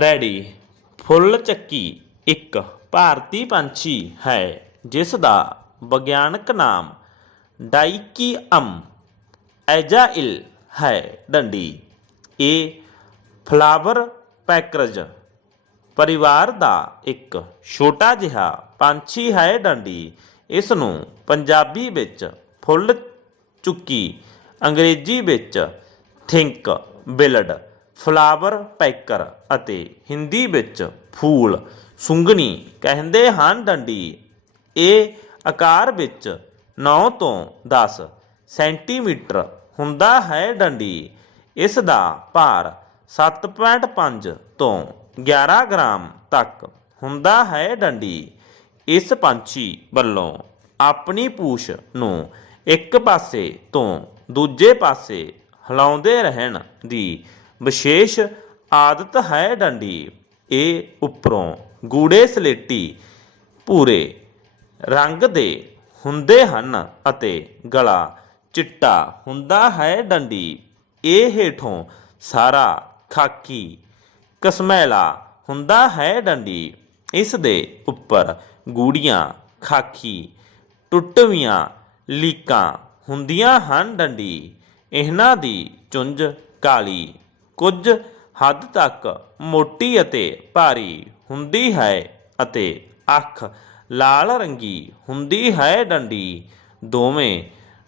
Ready. ਫੁੱਲ ਚੱਕੀ ਇੱਕ ਭਾਰਤੀ ਪੰਛੀ ਹੈ, ਜਿਸ ਦਾ ਵਿਗਿਆਨਕ ਨਾਮ ਡਾਈਕੀਅਮ ਐਜਾਇਲ ਹੈ ਡੰਡੀ। ਇਹ ਫਲਾਵਰ ਪੈਕਰਜ ਪਰਿਵਾਰ ਦਾ ਇੱਕ ਛੋਟਾ ਜਿਹਾ ਪੰਛੀ ਹੈ ਡੰਡੀ। ਇਸ ਨੂੰ ਪੰਜਾਬੀ ਵਿੱਚ ਫੁੱਲ ਚੁੱਕੀ, ਅੰਗਰੇਜ਼ੀ ਵਿੱਚ ਥਿੰਕ ਬਿਲਡ ਫਲਾਵਰ ਪੈਕਰ ਅਤੇ ਹਿੰਦੀ ਵਿੱਚ ਫੂਲ ਸੁੰਗਣੀ ਕਹਿੰਦੇ ਹਨ ਡੰਡੀ। ਇਹ ਆਕਾਰ ਵਿੱਚ 9 ਤੋਂ 10 ਸੈਂਟੀਮੀਟਰ ਹੁੰਦਾ ਹੈ ਡੰਡੀ। ਇਸ ਦਾ ਭਾਰ 7.5 ਤੋਂ 11 ਗ੍ਰਾਮ ਤੱਕ ਹੁੰਦਾ ਹੈ ਡੰਡੀ। ਇਸ ਪੰਛੀ ਵੱਲੋਂ ਆਪਣੀ ਪੂਛ ਨੂੰ ਇੱਕ ਪਾਸੇ ਤੋਂ ਦੂਜੇ ਪਾਸੇ ਹਿਲਾਉਂਦੇ ਰਹਿਣ ਦੀ ਵਿਸ਼ੇਸ਼ ਆਦਤ ਹੈ ਡੰਡੀ। ਇਹ ਉੱਪਰੋਂ ਗੂੜੇ ਸਲੇਟੀ ਭੂਰੇ ਰੰਗ ਦੇ ਹੁੰਦੇ ਹਨ ਅਤੇ ਗਲਾ ਚਿੱਟਾ ਹੁੰਦਾ ਹੈ ਡੰਡੀ। ਇਹ ਹੇਠੋਂ ਸਾਰਾ ਖਾਕੀ ਕਸਮੈਲਾ ਹੁੰਦਾ ਹੈ ਡੰਡੀ। ਇਸ ਦੇ ਉੱਪਰ ਗੂੜੀਆਂ, ਖਾਕੀ, ਟੁੱਟਵੀਆਂ ਲੀਕਾਂ ਹੁੰਦੀਆਂ ਹਨ ਡੰਡੀ। ਇਹਨਾਂ ਦੀ ਚੁੰਝ ਕਾਲੀ ਕੁਝ ਹੱਦ ਤੱਕ ਮੋਟੀ ਅਤੇ ਭਾਰੀ ਹੁੰਦੀ ਹੈ ਅਤੇ ਅੱਖ ਲਾਲ ਰੰਗੀ ਹੁੰਦੀ ਹੈ ਡੰਡੀ, ਦੋਵੇਂ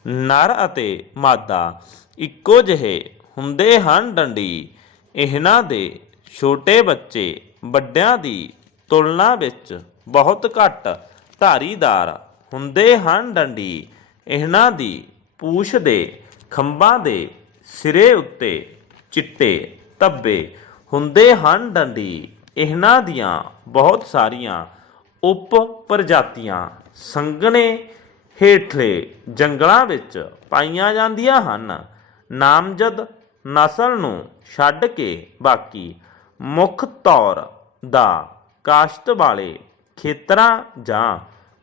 ਨਰ ਅਤੇ ਮਾਦਾ ਇੱਕੋ ਜਿਹੇ ਹੁੰਦੇ ਹਨ ਡੰਡੀ। ਇਹਨਾਂ ਦੇ ਛੋਟੇ ਬੱਚੇ ਵੱਡਿਆਂ ਦੀ ਤੁਲਨਾ ਵਿੱਚ ਬਹੁਤ ਘੱਟ ਧਾਰੀਦਾਰ ਹੁੰਦੇ ਹਨ ਡੰਡੀ। ਇਹਨਾਂ ਦੀ ਪੂਛ ਦੇ ਖੰਭਾਂ ਦੇ ਸਿਰੇ ਉੱਤੇ ਚਿੱਟੇ ਧੱਬੇ ਹੁੰਦੇ ਹਨ ਡੰਡੀ। ਇਹਨਾਂ ਦੀਆਂ ਬਹੁਤ ਸਾਰੀਆਂ ਉਪ ਪ੍ਰਜਾਤੀਆਂ ਸੰਘਣੇ ਹੇਠਲੇ ਜੰਗਲਾਂ ਵਿੱਚ ਪਾਈਆਂ ਜਾਂਦੀਆਂ ਹਨ। ਨਾਮਜ਼ਦ ਨਸਲ ਨੂੰ ਛੱਡ ਕੇ ਬਾਕੀ ਮੁੱਖ ਤੌਰ ਦਾ ਕਾਸ਼ਤ ਵਾਲੇ ਖੇਤਰਾਂ ਜਾਂ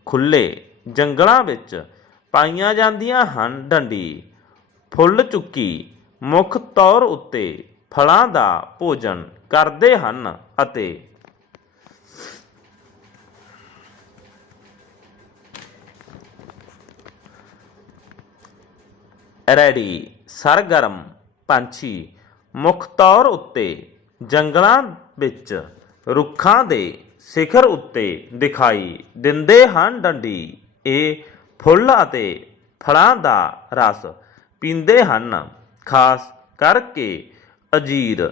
ਖੁੱਲੇ ਜੰਗਲਾਂ ਵਿੱਚ ਪਾਈਆਂ ਜਾਂਦੀਆਂ ਹਨ। ਡੰਡੀ ਫੁੱਲ ਚੁੱਕੀ ਮੁੱਖ ਤੌਰ ਉੱਤੇ ਫਲਾਂ ਦਾ ਭੋਜਨ ਕਰਦੇ ਹਨ ਅਤੇ ਰੈਡੀ, ਸਰਗਰਮ ਪੰਛੀ ਮੁੱਖ ਤੌਰ ਉੱਤੇ ਜੰਗਲਾਂ ਵਿੱਚ ਰੁੱਖਾਂ ਦੇ ਸਿਖਰ ਉੱਤੇ ਦਿਖਾਈ ਦਿੰਦੇ ਹਨ ਡੰਡੀ। ਇਹ ਫੁੱਲ ਅਤੇ ਫਲਾਂ ਦਾ ਰਸ ਪੀਂਦੇ ਹਨ। ਖਾਸ ਕਰਕੇ ਅਜੀਰ,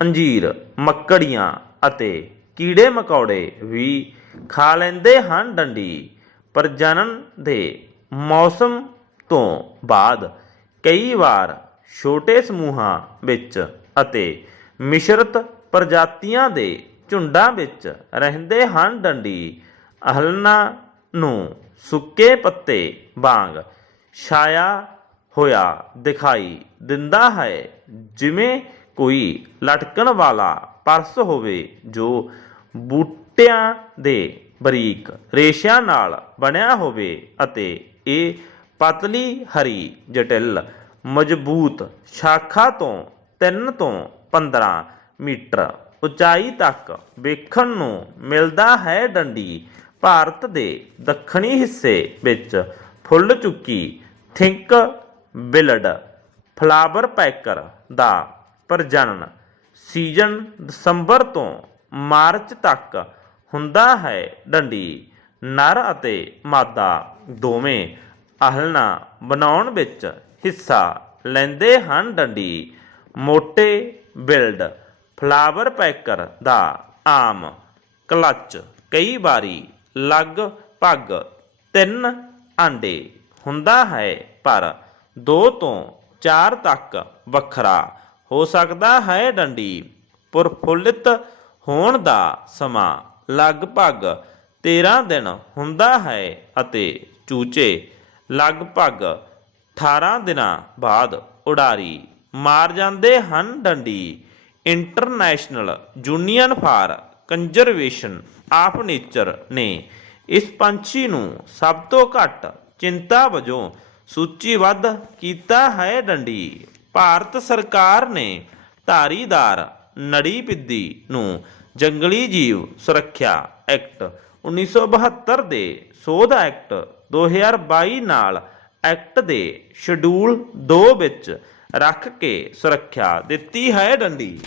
ਅੰਜੀਰ, ਮੱਕੜੀਆਂ ਅਤੇ ਕੀੜੇ ਮਕੌੜੇ ਵੀ ਖਾ ਲੈਂਦੇ ਹਨ ਡੰਡੀ। ਪ੍ਰਜਨਨ ਦੇ ਮੌਸਮ ਤੋਂ ਬਾਅਦ ਕਈ ਵਾਰ ਛੋਟੇ ਸਮੂਹਾਂ ਵਿੱਚ ਅਤੇ ਮਿਸ਼ਰਤ ਪ੍ਰਜਾਤੀਆਂ ਦੇ ਝੁੰਡਾਂ ਵਿੱਚ ਰਹਿੰਦੇ ਹਨ ਡੰਡੀ। ਅਹਲਨਾ ਨੂੰ ਸੁੱਕੇ ਪੱਤੇ ਵਾਂਗ ਛਾਇਆ ਹੋਇਆ ਦਿਖਾਈ ਦਿੰਦਾ ਹੈ। ਜਿਵੇਂ ਕੋਈ ਲਟਕਣ ਵਾਲਾ ਪਰਸ ਹੋਵੇ ਜੋ ਬੂਟਿਆਂ ਦੇ ਬਰੀਕ ਰੇਸ਼ਿਆਂ ਨਾਲ ਬਣਿਆ ਹੋਵੇ ਅਤੇ ਇਹ ਪਤਲੀ ਹਰੀ ਜਟਿਲ ਮਜ਼ਬੂਤ ਸ਼ਾਖਾ ਤੋਂ 3 ਤੋਂ 15 ਮੀਟਰ ਉਚਾਈ ਤੱਕ ਵੇਖਣ ਨੂੰ ਮਿਲਦਾ ਹੈ। ਡੰਡੀ ਭਾਰਤ ਦੇ ਦੱਖਣੀ ਹਿੱਸੇ ਵਿੱਚ ਫੁੱਲ ਚੁੱਕੀ ਥਿੰਕ ਬਿਲਡ, ਫਲਾਵਰ ਪੈਕਰ ਦਾ ਪ੍ਰਜਨਨ ਸੀਜ਼ਨ ਦਸੰਬਰ ਤੋਂ ਮਾਰਚ ਤੱਕ ਹੁੰਦਾ ਹੈ ਡੰਡੀ, ਨਰ ਅਤੇ ਮਾਦਾ ਦੋਵੇਂ ਆਹਲਣਾ ਬਣਾਉਣ ਵਿੱਚ ਹਿੱਸਾ ਲੈਂਦੇ ਹਨ ਡੰਡੀ। ਮੋਟੇ ਬਿਲਡ, ਫਲਾਵਰ ਪੈਕਰ ਦਾ ਆਮ ਕਲਚ ਕਈ ਵਾਰੀ ਲਗਭਗ ਤਿੰਨ ਆਂਡੇ ਹੁੰਦਾ ਹੈ, ਪਰ 2 ਤੋਂ 4 ਤੱਕ ਵੱਖਰਾ ਹੋ ਸਕਦਾ ਹੈ ਡੰਡੀ। ਪ੍ਰਫੁੱਲਿਤ ਹੋਣ ਦਾ ਸਮਾਂ ਲਗਭਗ 13 ਦਿਨ ਹੁੰਦਾ ਹੈ ਅਤੇ ਚੂਚੇ ਲਗਭਗ 18 ਦਿਨਾਂ ਬਾਅਦ ਉਡਾਰੀ ਮਾਰ ਜਾਂਦੇ ਹਨ ਡੰਡੀ। International union for conservation of nature ਨੇ ਇਸ ਪੰਛੀ ਨੂੰ ਸਭ ਤੋਂ ਘੱਟ ਚਿੰਤਾ ਵਜੋਂ ਸੂਚੀਬੱਧ ਕੀਤਾ ਹੈ ਡੰਡੀ। ਭਾਰਤ ਸਰਕਾਰ ਨੇ ਧਾਰੀਦਾਰ ਨੜੀ ਪਿੱਦੀ ਨੂੰ ਜੰਗਲੀ ਜੀਵ ਸੁਰੱਖਿਆ ਐਕਟ 1972 ਦੇ ਸੋਧ ਐਕਟ 2022 ਨਾਲ ਐਕਟ ਦੇ ਸ਼ਡਿਊਲ 2 ਵਿੱਚ ਰੱਖ ਕੇ ਸੁਰੱਖਿਆ ਦਿੱਤੀ ਹੈ ਡੰਡੀ।